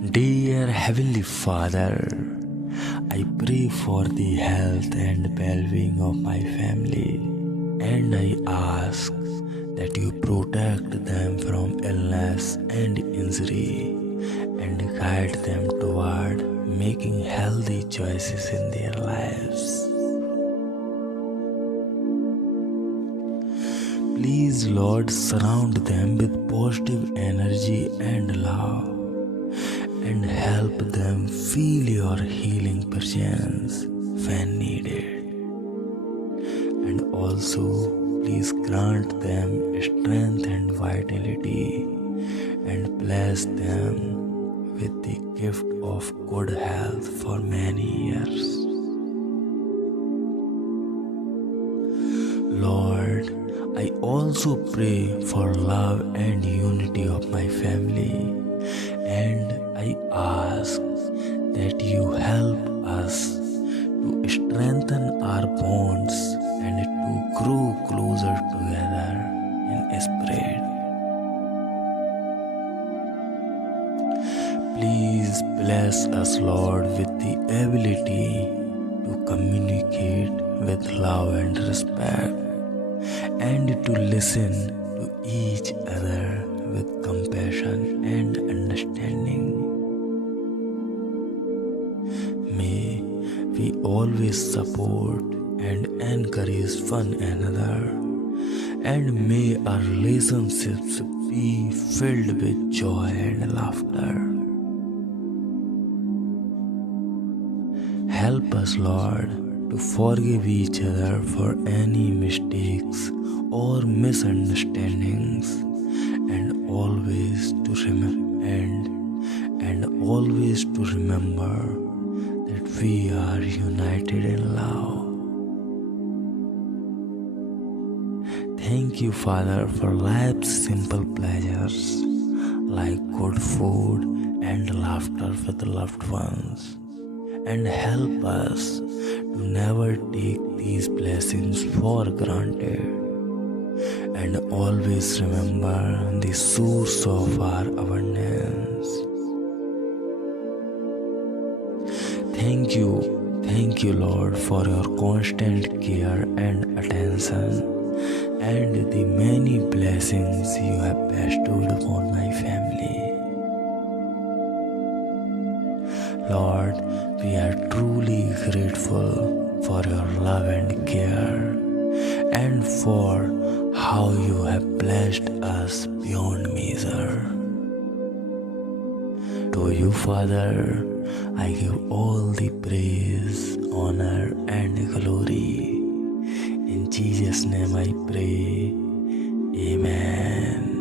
Dear Heavenly Father, I pray for the health and well-being of my family, and I ask that you protect them from illness and injury and guide them toward making healthy choices in their lives. Please, Lord, surround them with positive energy and love, and help them feel your healing presence when needed. And also, please grant them strength and vitality, and bless them with the gift of good health for many years. Lord, I also pray for love and unity of my family, and I ask that you help us to strengthen our bonds and to grow closer together in spirit. Please bless us, Lord, with the ability to communicate with love and respect, and to listen to each other with compassion and understanding. May we always support and encourage one another, and may our relationships be filled with joy and laughter. Help us, Lord, to forgive each other for any mistakes or misunderstandings, and always to remember that we are united in love. Thank you, Father, for life's simple pleasures like good food and laughter with loved ones, and help us to never take these blessings for granted, and always remember the source of our abundance. Thank you, Lord, for your constant care and attention, and the many blessings you have bestowed upon my family. Lord, we are truly grateful for your love and care, and for how you have blessed us beyond measure. To you, Father, I give all the praise, honor, and glory. In Jesus' name I pray. Amen.